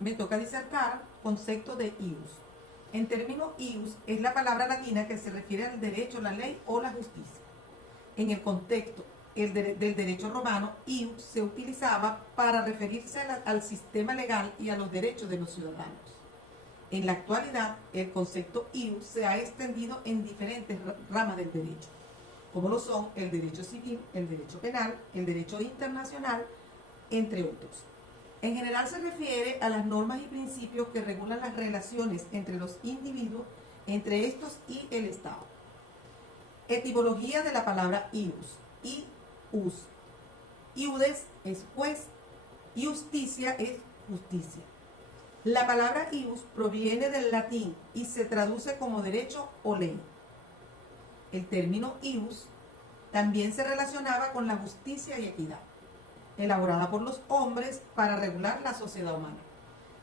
me toca disertar concepto de ius. En términos ius es la palabra latina que se refiere al derecho, la ley o la justicia. En el contexto del derecho romano, ius se utilizaba para referirse al sistema legal y a los derechos de los ciudadanos. En la actualidad, el concepto ius se ha extendido en diferentes ramas del derecho, como lo son el derecho civil, el derecho penal, el derecho internacional, entre otros. En general se refiere a las normas y principios que regulan las relaciones entre los individuos, entre estos y el Estado. Etimología de la palabra ius. Ius. Iudes es juez. Justicia es justicia. La palabra ius proviene del latín y se traduce como derecho o ley. El término ius también se relacionaba con la justicia y equidad, elaborada por los hombres para regular la sociedad humana.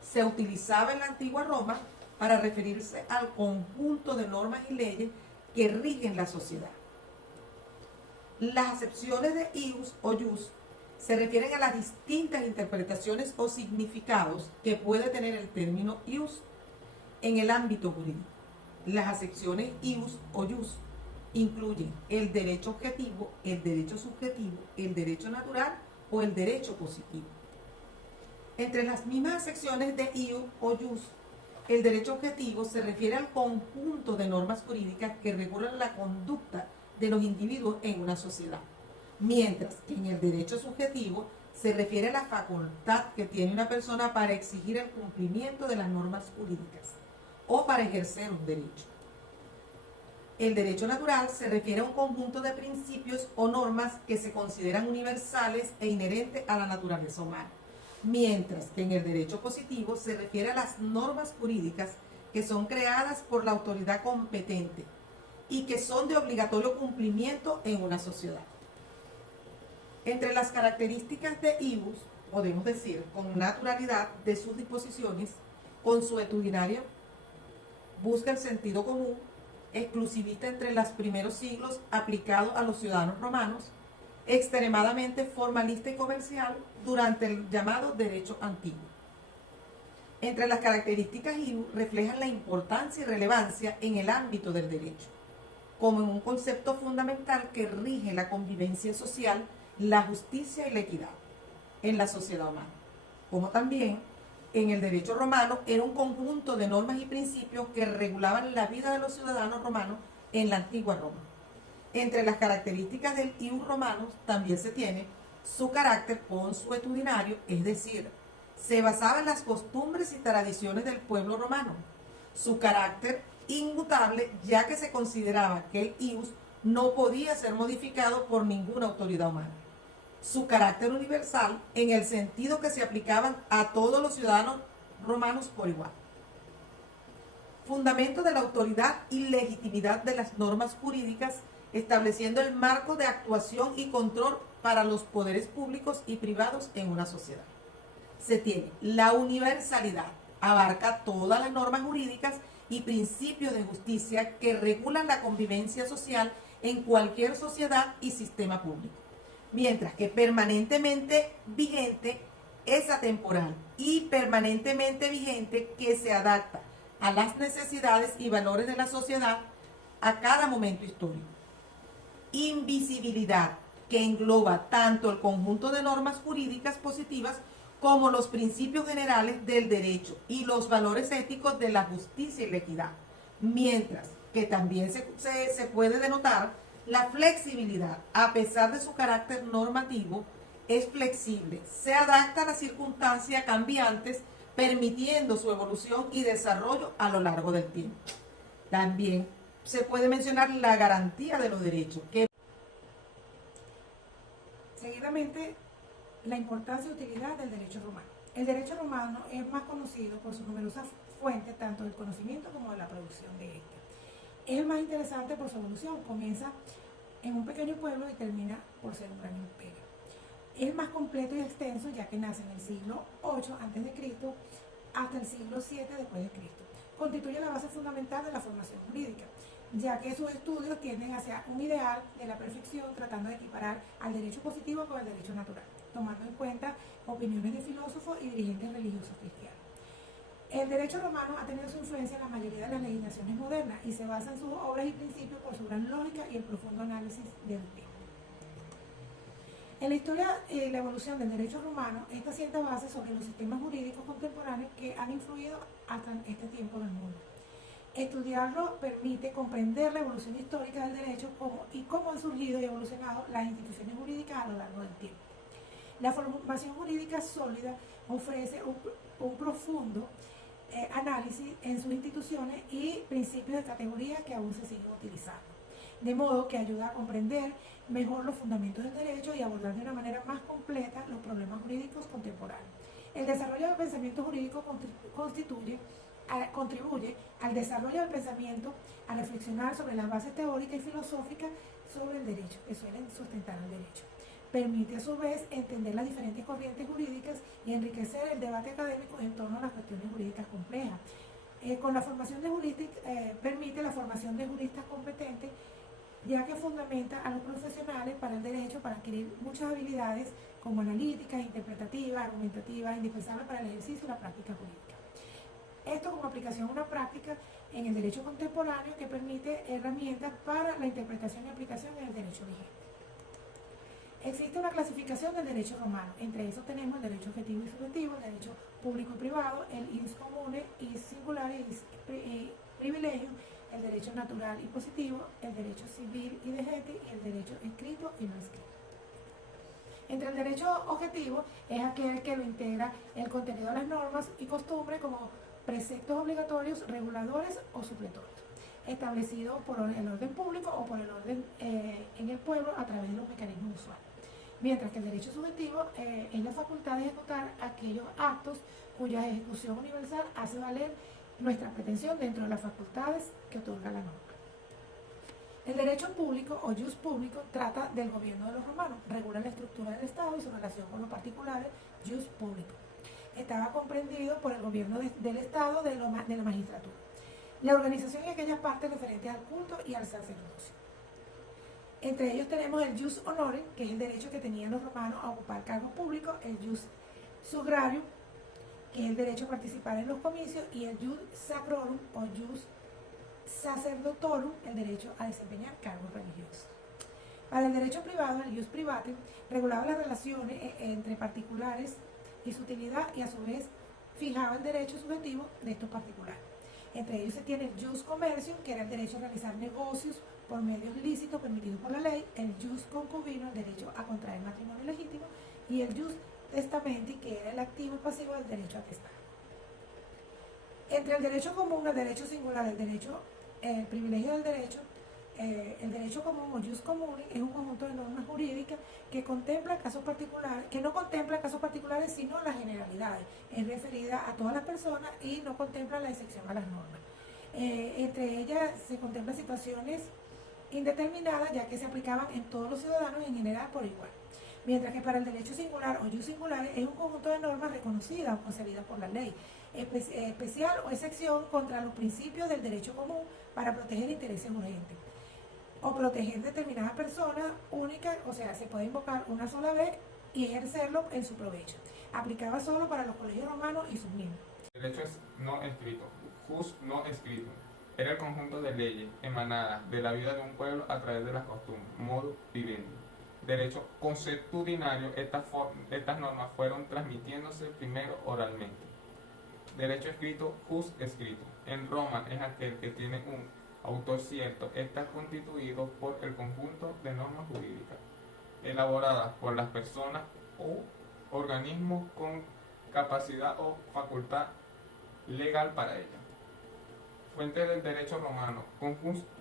Se utilizaba en la antigua Roma para referirse al conjunto de normas y leyes que rigen la sociedad. Las acepciones de ius o jus se refieren a las distintas interpretaciones o significados que puede tener el término ius en el ámbito jurídico. Las acepciones ius o jus incluyen el derecho objetivo, el derecho subjetivo, el derecho natural o el derecho positivo. Entre las mismas secciones de ius o jus, el derecho objetivo se refiere al conjunto de normas jurídicas que regulan la conducta de los individuos en una sociedad, mientras que en el derecho subjetivo se refiere a la facultad que tiene una persona para exigir el cumplimiento de las normas jurídicas o para ejercer un derecho. El derecho natural se refiere a un conjunto de principios o normas que se consideran universales e inherentes a la naturaleza humana, mientras que en el derecho positivo se refiere a las normas jurídicas que son creadas por la autoridad competente y que son de obligatorio cumplimiento en una sociedad. Entre las características de ius, podemos decir con naturalidad de sus disposiciones, consuetudinario, busca el sentido común, exclusivista entre los primeros siglos aplicado a los ciudadanos romanos, extremadamente formalista y comercial durante el llamado derecho antiguo. Entre las características ius reflejan la importancia y relevancia en el ámbito del derecho, como en un concepto fundamental que rige la convivencia social, la justicia y la equidad en la sociedad humana, como también en el derecho romano era un conjunto de normas y principios que regulaban la vida de los ciudadanos romanos en la antigua Roma. Entre las características del ius romano también se tiene su carácter consuetudinario, es decir, se basaba en las costumbres y tradiciones del pueblo romano. Su carácter inmutable, ya que se consideraba que el ius no podía ser modificado por ninguna autoridad humana. Su carácter universal, en el sentido que se aplicaban a todos los ciudadanos romanos por igual. Fundamento de la autoridad y legitimidad de las normas jurídicas, estableciendo el marco de actuación y control para los poderes públicos y privados en una sociedad. Se tiene la universalidad, abarca todas las normas jurídicas y principios de justicia que regulan la convivencia social en cualquier sociedad y sistema público, mientras que permanentemente vigente es atemporal y permanentemente vigente que se adapta a las necesidades y valores de la sociedad a cada momento histórico. Invisibilidad, que engloba tanto el conjunto de normas jurídicas positivas como los principios generales del derecho y los valores éticos de la justicia y la equidad, mientras que también se puede denotar la flexibilidad. A pesar de su carácter normativo, es flexible, se adapta a las circunstancias cambiantes, permitiendo su evolución y desarrollo a lo largo del tiempo. También se puede mencionar la garantía de los derechos. Seguidamente, la importancia y utilidad del derecho romano. El derecho romano es más conocido por sus numerosas fuentes, tanto del conocimiento como de la producción de este. Es el más interesante por su evolución. Comienza en un pequeño pueblo y termina por ser un gran imperio. Es más completo y extenso, ya que nace en el siglo VIII a.C. hasta el siglo VII después de Cristo. Constituye la base fundamental de la formación jurídica, ya que sus estudios tienden hacia un ideal de la perfección, tratando de equiparar al derecho positivo con el derecho natural, tomando en cuenta opiniones de filósofos y dirigentes religiosos cristianos. El derecho romano ha tenido su influencia en la mayoría de las legislaciones modernas y se basa en sus obras y principios por su gran lógica y el profundo análisis del tema. En la historia y la evolución del derecho romano, esta sienta base sobre los sistemas jurídicos contemporáneos que han influido hasta este tiempo del mundo. Estudiarlo permite comprender la evolución histórica del derecho y cómo han surgido y evolucionado las instituciones jurídicas a lo largo del tiempo. La formación jurídica sólida ofrece un profundo análisis en sus instituciones y principios de categoría que aún se siguen utilizando, de modo que ayuda a comprender mejor los fundamentos del derecho y abordar de una manera más completa los problemas jurídicos contemporáneos. El desarrollo del pensamiento jurídico contribuye al desarrollo del pensamiento, a reflexionar sobre las bases teóricas y filosóficas sobre el derecho, que suelen sustentar el derecho. Permite a su vez entender las diferentes corrientes jurídicas y enriquecer el debate académico en torno a las cuestiones jurídicas complejas. Con la formación de juristas, permite la formación de juristas competentes, ya que fundamenta a los profesionales para el derecho para adquirir muchas habilidades como analíticas, interpretativas, argumentativas, indispensables para el ejercicio y la práctica jurídica. Esto como aplicación a una práctica en el derecho contemporáneo que permite herramientas para la interpretación y aplicación en el derecho vigente. Existe una clasificación del derecho romano. Entre esos tenemos el derecho objetivo y subjetivo, el derecho público y privado, el ius comune, ius singulare y privilegio, el derecho natural y positivo, el derecho civil y de gente y el derecho escrito y no escrito. Entre el derecho objetivo es aquel que lo integra el contenido de las normas y costumbres como preceptos obligatorios, reguladores o supletorios, establecidos por el orden público o por el orden en el pueblo a través de los mecanismos usuales. Mientras que el derecho subjetivo es la facultad de ejecutar aquellos actos cuya ejecución universal hace valer nuestra pretensión dentro de las facultades que otorga la norma. El derecho público o jus público trata del gobierno de los romanos, regula la estructura del Estado y su relación con los particulares, jus público. Estaba comprendido por el gobierno del Estado de la magistratura. La organización y aquellas partes referentes al culto y al sacerdocio. Entre ellos tenemos el jus honoris, que es el derecho que tenían los romanos a ocupar cargos públicos, el jus sugrarium, que es el derecho a participar en los comicios, y el jus sacrorum o jus sacerdotorum, el derecho a desempeñar cargos religiosos. Para el derecho privado, el jus privatum regulaba las relaciones entre particulares y su utilidad y a su vez fijaba el derecho subjetivo de estos particulares. Entre ellos se tiene el jus commercium, que era el derecho a realizar negocios por medios lícitos permitidos por la ley, el jus concubino, el derecho a contraer matrimonio legítimo, y el jus testamenti, que era el activo y pasivo del derecho a testar. Entre el derecho común, el derecho singular, el privilegio del derecho, el derecho común o jus comune es un conjunto de normas jurídicas que contempla casos particulares, que no contempla casos particulares sino las generalidades. Es referida a todas las personas y no contempla la excepción a las normas. Entre ellas se contemplan situaciones indeterminadas, ya que se aplicaban en todos los ciudadanos en general por igual. Mientras que para el derecho singular o jus singular es un conjunto de normas reconocidas o concebidas por la ley, especial o excepción contra los principios del derecho común para proteger intereses urgentes o proteger determinadas personas únicas, o sea, se puede invocar una sola vez y ejercerlo en su provecho. Aplicaba solo para los colegios romanos y sus miembros. Derecho no escrito, jus no escrito, era el conjunto de leyes emanadas de la vida de un pueblo a través de las costumbres, modus vivendi. Derecho consuetudinario, estas normas fueron transmitiéndose primero oralmente. Derecho escrito, jus escrito. En Roma es aquel que tiene un autor cierto, está constituido por el conjunto de normas jurídicas, elaboradas por las personas o organismos con capacidad o facultad legal para ella. Fuente del derecho romano,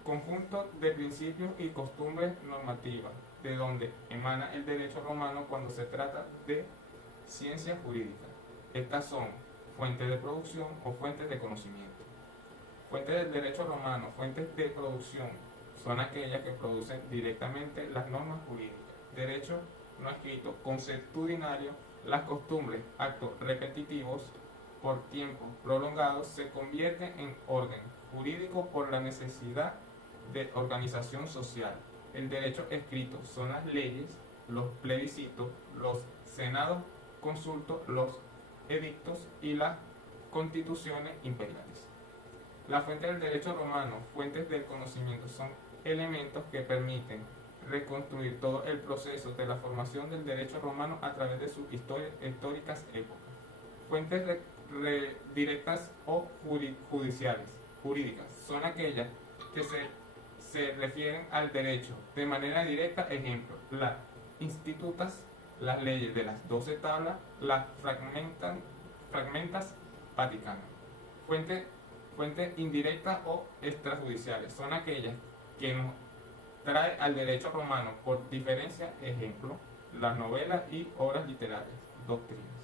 conjunto de principios y costumbres normativas, de donde emana el derecho romano cuando se trata de ciencias jurídicas. Estas son fuentes de producción o fuentes de conocimiento. Fuentes del derecho romano, fuentes de producción, son aquellas que producen directamente las normas jurídicas. Derecho no escrito, consuetudinario, las costumbres, actos repetitivos por tiempos prolongados se convierten en orden jurídico por la necesidad de organización social. El derecho escrito son las leyes, los plebiscitos, los senados consultos, los edictos y las constituciones imperiales. La fuente del derecho romano, fuentes del conocimiento, son elementos que permiten reconstruir todo el proceso de la formación del derecho romano a través de sus históricas épocas. Fuentes directas o jurídicas son aquellas que se refieren al derecho de manera directa, ejemplo, las institutas, las leyes de las 12 tablas, las fragmentas vaticanas. Fuentes indirectas o extrajudiciales son aquellas que nos trae al derecho romano por diferencia, ejemplo, las novelas y obras literarias, doctrinas.